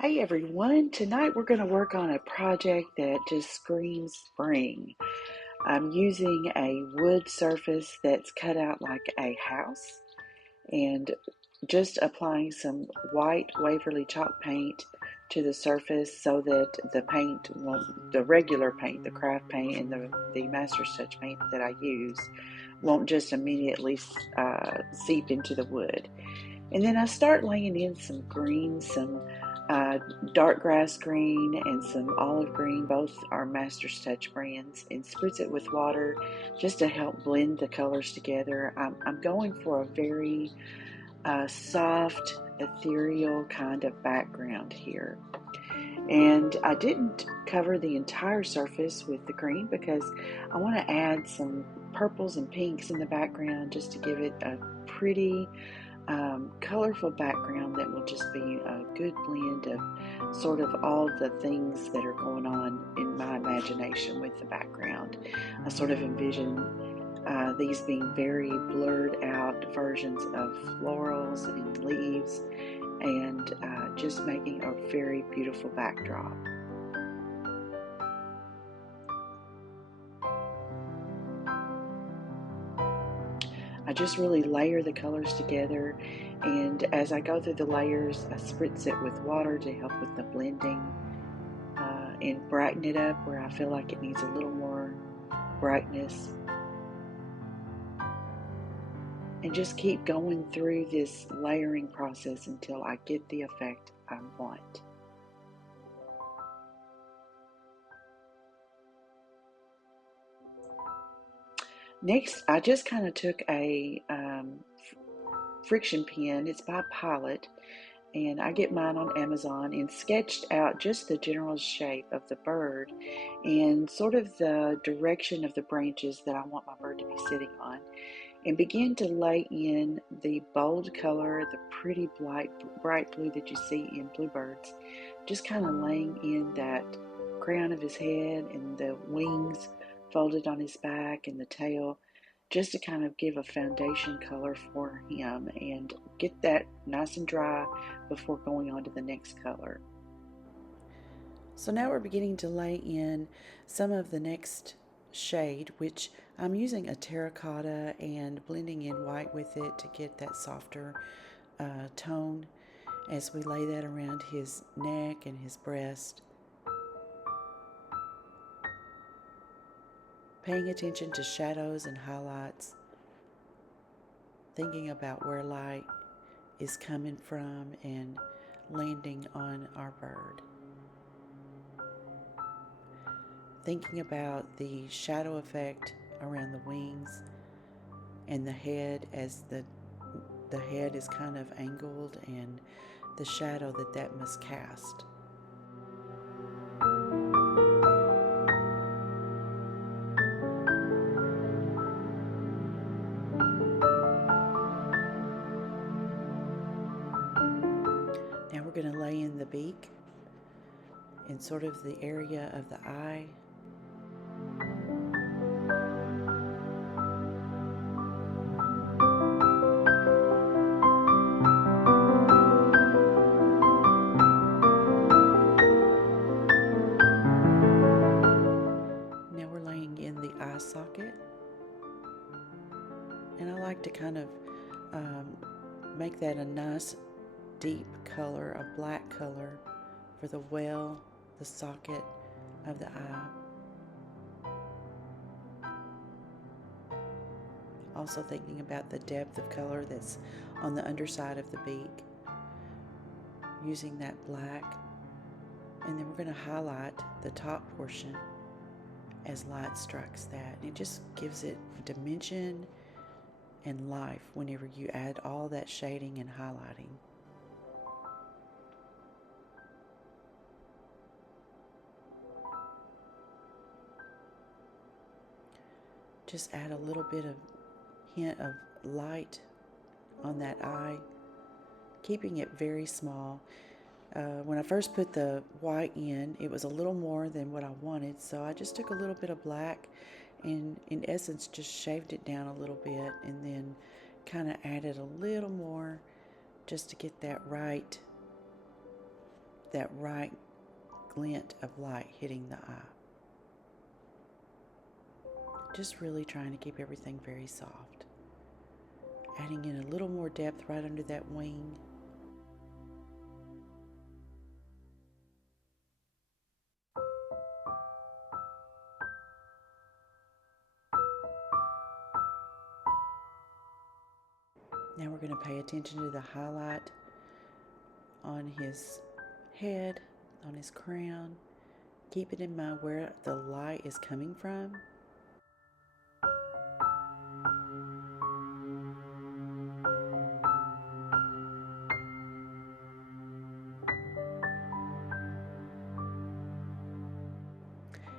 Hey everyone, tonight we're going to work on a project that just screams spring. I'm using a wood surface that's cut out like a house and just applying some white Waverly chalk paint to the surface so that the paint won't, the regular paint, the craft paint and the Master's Touch paint that I use won't just immediately seep into the wood. And then I start laying in some green, some uh, dark grass green and some olive green. Both are Master's Touch brands, and spritz it with water just to help blend the colors together. I'm going for a very soft, ethereal kind of background here. And I didn't cover the entire surface with the green because I want to add some purples and pinks in the background just to give it a pretty colorful background that will just be a good blend of sort of all the things that are going on in my imagination with the background. I sort of envision these being very blurred out versions of florals and leaves and just making a very beautiful backdrop. I just really layer the colors together, and as I go through the layers, I spritz it with water to help with the blending and brighten it up where I feel like it needs a little more brightness. And just keep going through this layering process until I get the effect I want. Next, I just kind of took a friction pen. It's by Pilot, and I get mine on Amazon, and sketched out just the general shape of the bird and sort of the direction of the branches that I want my bird to be sitting on, and begin to lay in the bold color, the pretty bright blue that you see in Bluebirds, just kind of laying in that crown of his head and the wings folded on his back and the tail, just to kind of give a foundation color for him and get that nice and dry before going on to the next color. So now we're beginning to lay in some of the next shade, which I'm using a terracotta and blending in white with it to get that softer tone as we lay that around his neck and his breast. Paying attention to shadows and highlights, thinking about where light is coming from and landing on our bird. Thinking about the shadow effect around the wings and the head as the head is kind of angled and the shadow that must cast. Now we're going to lay in the beak in sort of the area of the eye. Now we're laying in the eye socket. And I like to kind of make that a nice deep color, a black color for the well, the socket of the eye. Also thinking about the depth of color that's on the underside of the beak, using that black. And then we're going to highlight the top portion as light strikes that. It just gives it dimension and life whenever you add all that shading and highlighting. Just add a little bit of hint of light on that eye, keeping it very small. When I first put the white in, it was a little more than what I wanted, so I just took a little bit of black and in essence just shaved it down a little bit, and then kind of added a little more just to get that right that right glint of light hitting the eye. Just really trying to keep everything very soft. Adding in a little more depth right under that wing. Now we're going to pay attention to the highlight on his head, on his crown. Keep it in mind where the light is coming from.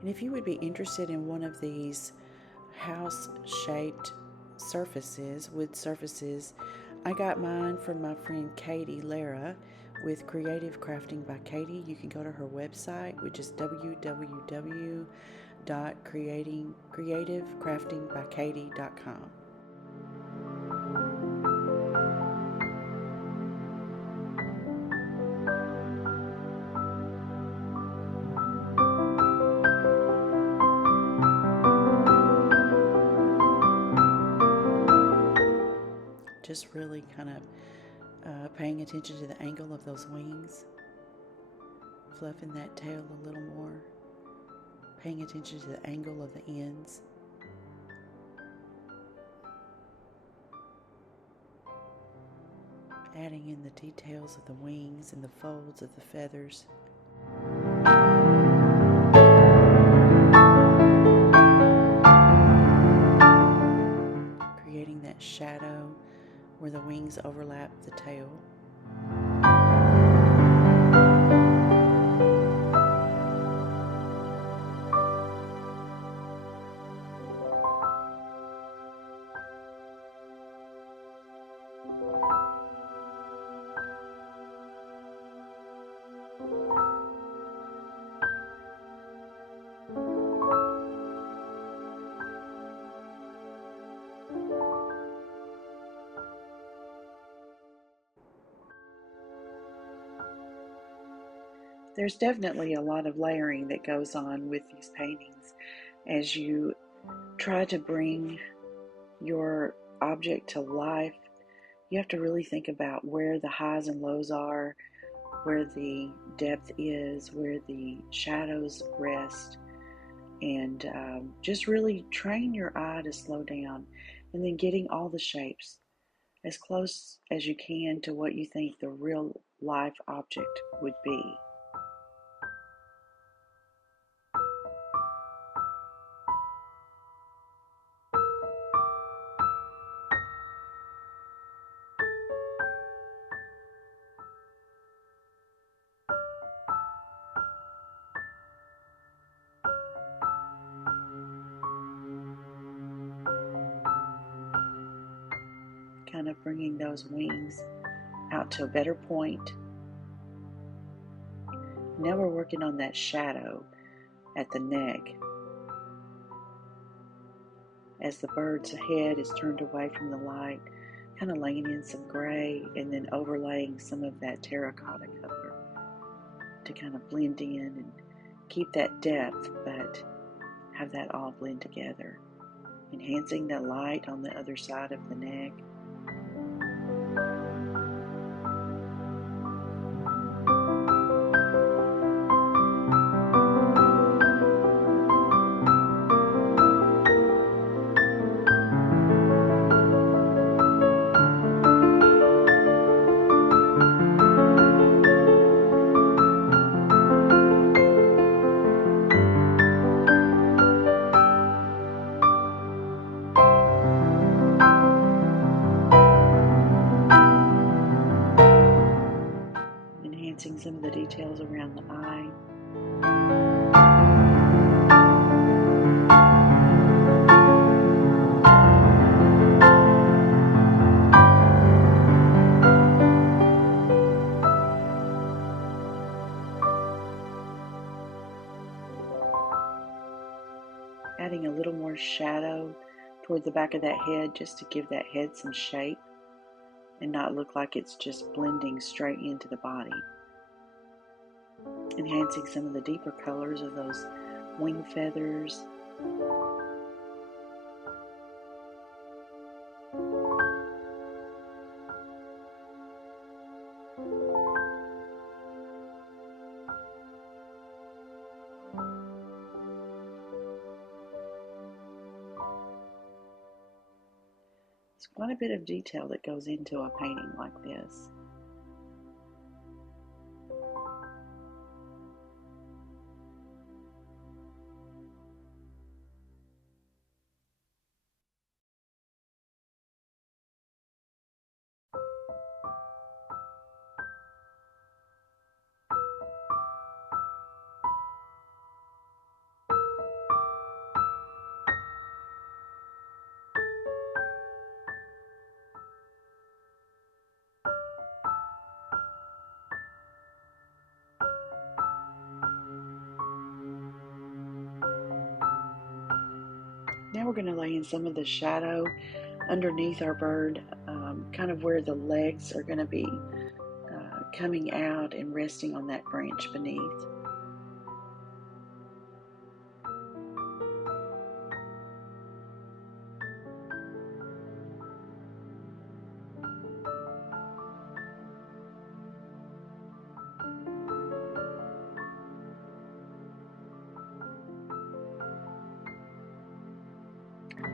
And if you would be interested in one of these house-shaped surfaces, wood surfaces, I got mine from my friend Katie Lara with Creative Crafting by Katie. You can go to her website, which is www.creativecraftingbykatie.com. Just really kind of paying attention to the angle of those wings, fluffing that tail a little more, paying attention to the angle of the ends. Adding in the details of the wings and the folds of the feathers. Creating that shadow where the wings overlap the tail. There's definitely a lot of layering that goes on with these paintings as you try to bring your object to life. You have to really think about where the highs and lows are, where the depth is, where the shadows rest, and just really train your eye to slow down, and then getting all the shapes as close as you can to what you think the real life object would be. Kind of bringing those wings out to a better point. Now we're working on that shadow at the neck. As the bird's head is turned away from the light, kind of laying in some gray and then overlaying some of that terracotta color to kind of blend in and keep that depth, but have that all blend together. Enhancing the light on the other side of the neck. Enhancing some of the details around the eye. Adding a little more shadow toward the back of that head just to give that head some shape and not look like it's just blending straight into the body. enhancing some of the deeper colors of those wing feathers. It's quite a bit of detail that goes into a painting like this. Now we're going to lay in some of the shadow underneath our bird, kind of where the legs are going to be coming out and resting on that branch beneath.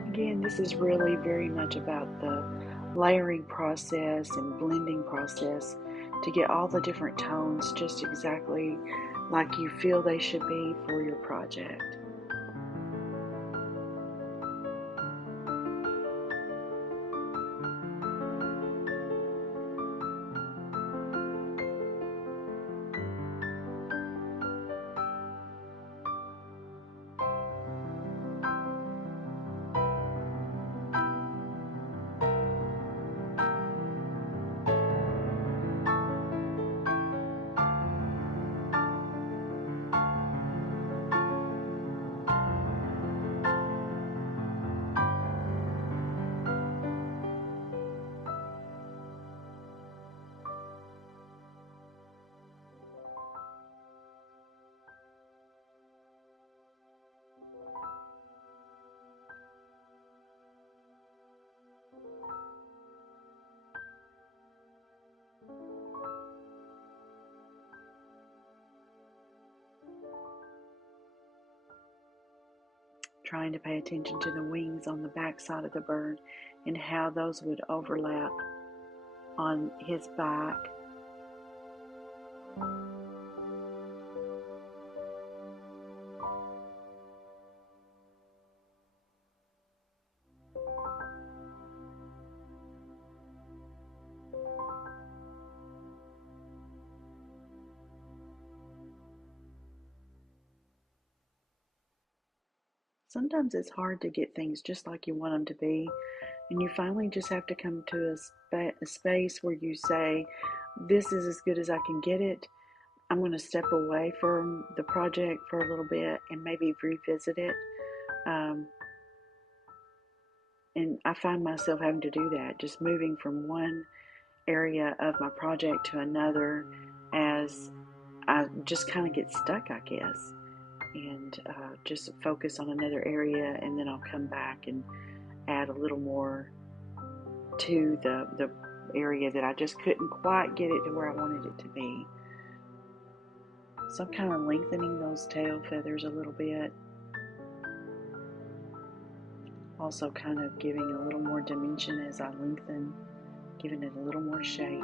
Again, this is really very much about the layering process and blending process to get all the different tones just exactly like you feel they should be for your project. Trying to pay attention to the wings on the back side of the bird and how those would overlap on his back. Sometimes it's hard to get things just like you want them to be, and you finally just have to come to a space where you say, this is as good as I can get it. I'm going to step away from the project for a little bit and maybe revisit it. And I find myself having to do that, just moving from one area of my project to another as I just kind of get stuck, I guess, and just focus on another area, and then I'll come back and add a little more to the area that I just couldn't quite get it to where I wanted it to be. So I'm kind of lengthening those tail feathers a little bit. Also kind of giving a little more dimension as I lengthen, giving it a little more shape.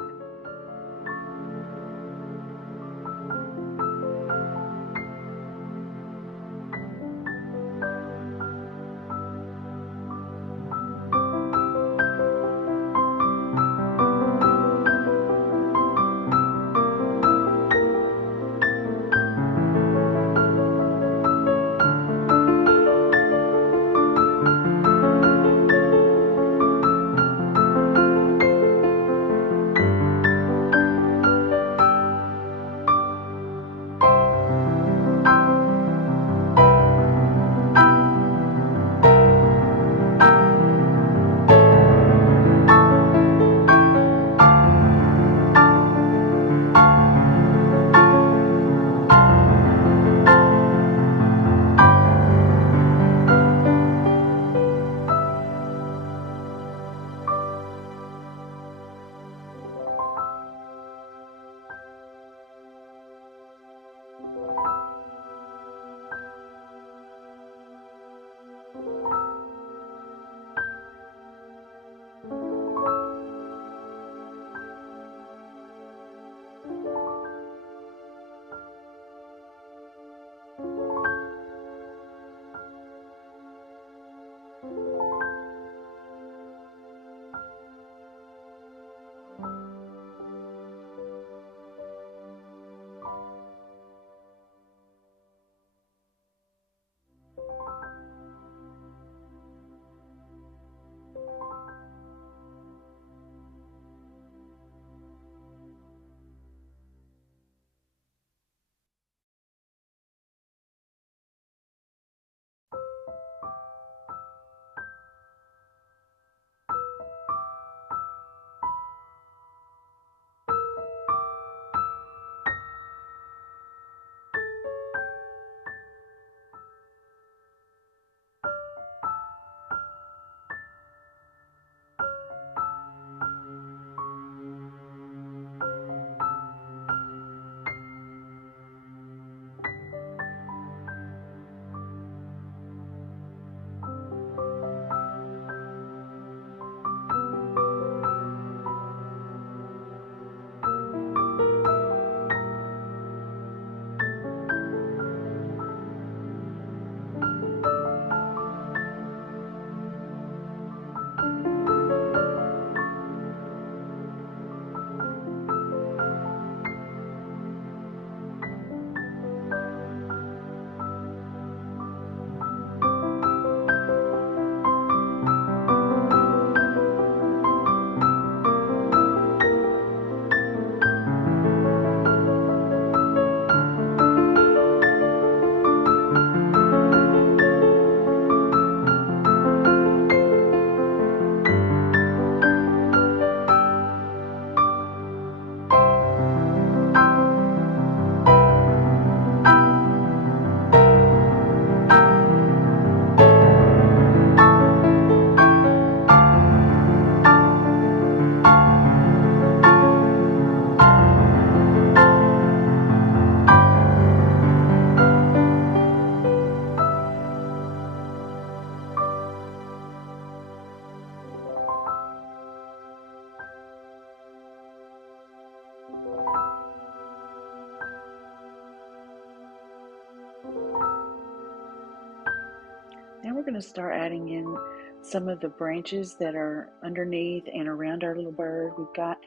going to start adding in some of the branches that are underneath and around our little bird. We've got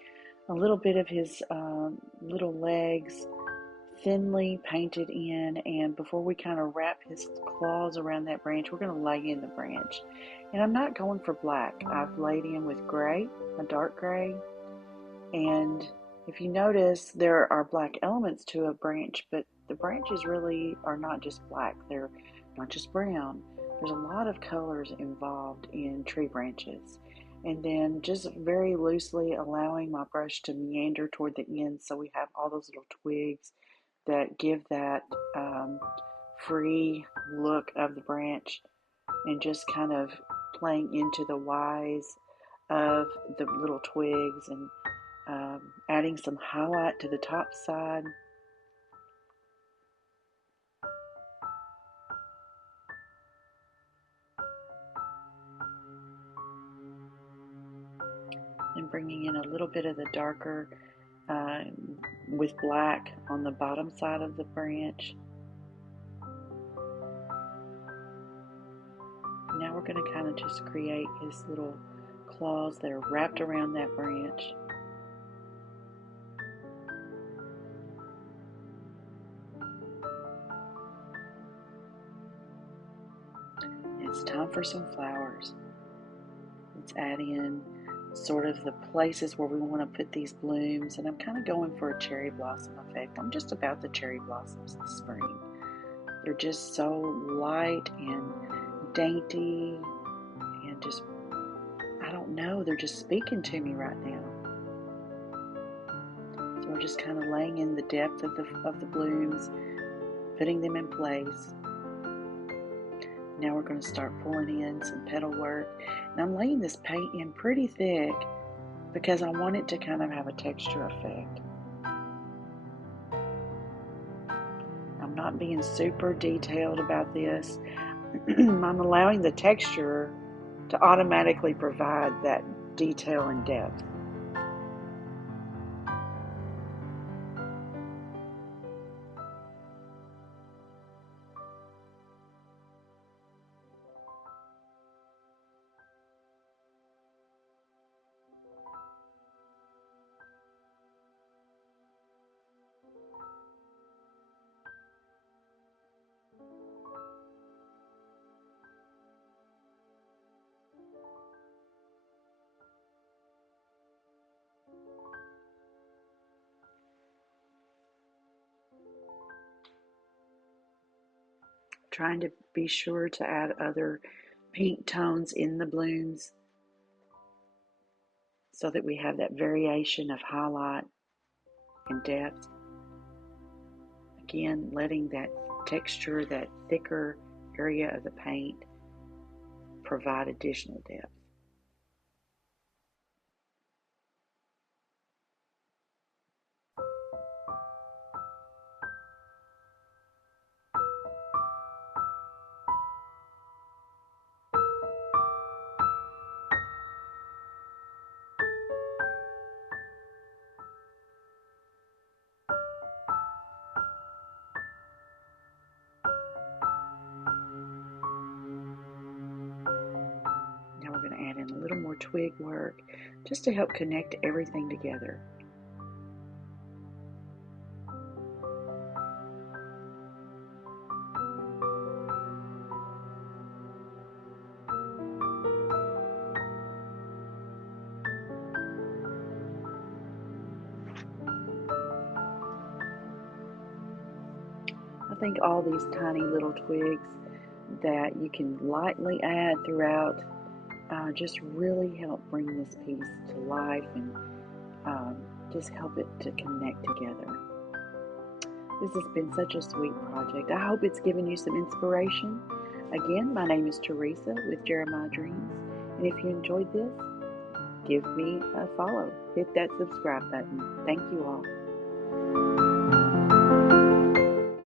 a little bit of his little legs thinly painted in, and before we kind of wrap his claws around that branch, we're going to lay in the branch. And I'm not going for black. I've laid in with gray, a dark gray, and if you notice, there are black elements to a branch, but the branches really are not just black. They're not just brown. There's a lot of colors involved in tree branches. And then just very loosely allowing my brush to meander toward the end so we have all those little twigs that give that free look of the branch, and just kind of playing into the Y's of the little twigs, and adding some highlight to the top side. And bringing in a little bit of the darker with black on the bottom side of the branch. Now we're going to kind of just create his little claws that are wrapped around that branch. It's time for some flowers. Let's add in sort of the places where we want to put these blooms, and I'm kind of going for a cherry blossom effect. I'm just about the cherry blossoms this spring. They're just so light and dainty, and just, I don't know, they're just speaking to me right now. So we're just kind of laying in the depth of the blooms, putting them in place. Now we're going to start pulling in some petal work. And I'm laying this paint in pretty thick because I want it to kind of have a texture effect. I'm not being super detailed about this. I'm allowing the texture to automatically provide that detail and depth. Trying to be sure to add other pink tones in the blooms so that we have that variation of highlight and depth. Again, letting that texture, that thicker area of the paint, provide additional depth. Now we're going to add in a little more twig work just to help connect everything together. I think all these tiny little twigs that you can lightly add throughout just really help bring this piece to life, and just help it to connect together. This has been such a sweet project. I hope it's given you some inspiration. Again, my name is Teresa with Jeremiah Dreams, and if you enjoyed this, give me a follow. Hit that subscribe button. Thank you all.